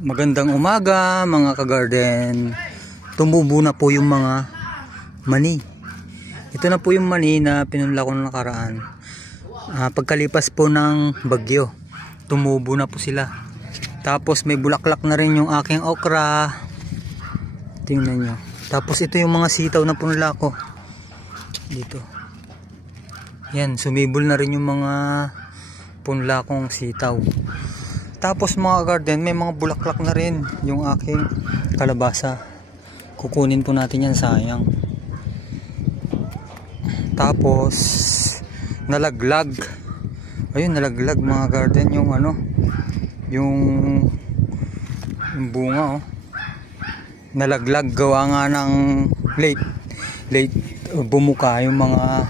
Magandang umaga mga ka-garden. Tumubo na po yung mga mani. Ito na po yung mani na pinunla ko noong nakaraan. Pagkalipas po ng bagyo, tumubo na po sila. Tapos may bulaklak na rin yung aking okra. Tingnan nyo. Tapos ito yung mga sitaw na punla ko. Dito. Yan, sumibol na rin yung mga punla kong sitaw. Tapos mga garden, may mga bulaklak na rin yung aking kalabasa. Kukunin po natin yan, sayang. Tapos nalaglag. Ayun, nalaglag mga garden yung ano, yung bunga oh. Nalaglag gawa nga ng late bumuka yung mga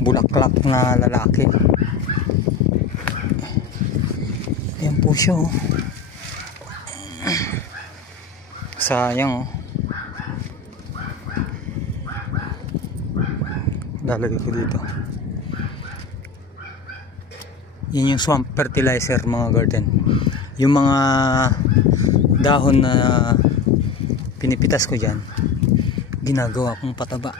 bulaklak na lalaki. Yan po siya oh. Sayang oh. Lalagay ko dito. Yan yung swamp fertilizer mga garden. Yung mga dahon na pinipitas ko dyan, ginagawa kong pataba.